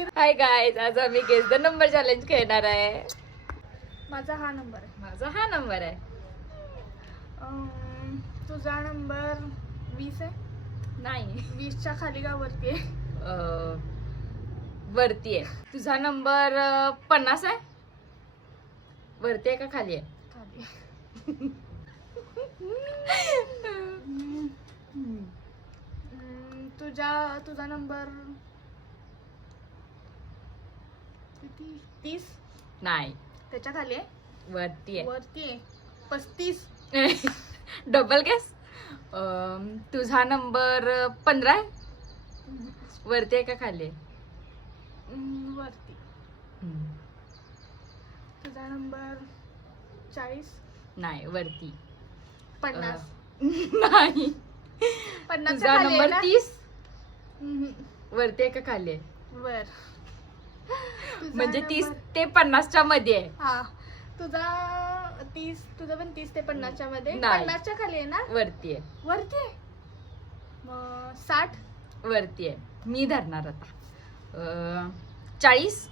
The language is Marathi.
हाय गाईज, आज आम्ही गेस द नंबर चॅलेंज खेळणार आहे. माझा हा नंबर आहे. माझा हा नंबर आहे. तुझा नंबर 20 आहे. नाही, 20च्या खाली का वरती आहे? वरती आहे. तुझा नंबर 50 आहे. वरती आहे का खाली आहे? खाली. तुझा नंबर किती? 30. नाही, त्याच्या खाली आहे. वरती आहे. वरती आहे 35. Double gas. तुझा नंबर 15 आहे. वरती आहे का खाली आहे? वरती. तुझा नंबर 40. नाही, वरती. 50. नाही. 50 तुझा नंबर 30 वरती आहे का खाली आहे? वर. म्हणजे 30 ते 50च्या मध्ये आहे. हा, तुझा 30. तुझा पण 30 ते 50च्या मध्ये. नाही. 50च्या खाली आहे ना? वरती आहे. वरती आहे. मग 60. वरती आहे. मी धरणार आता. 40.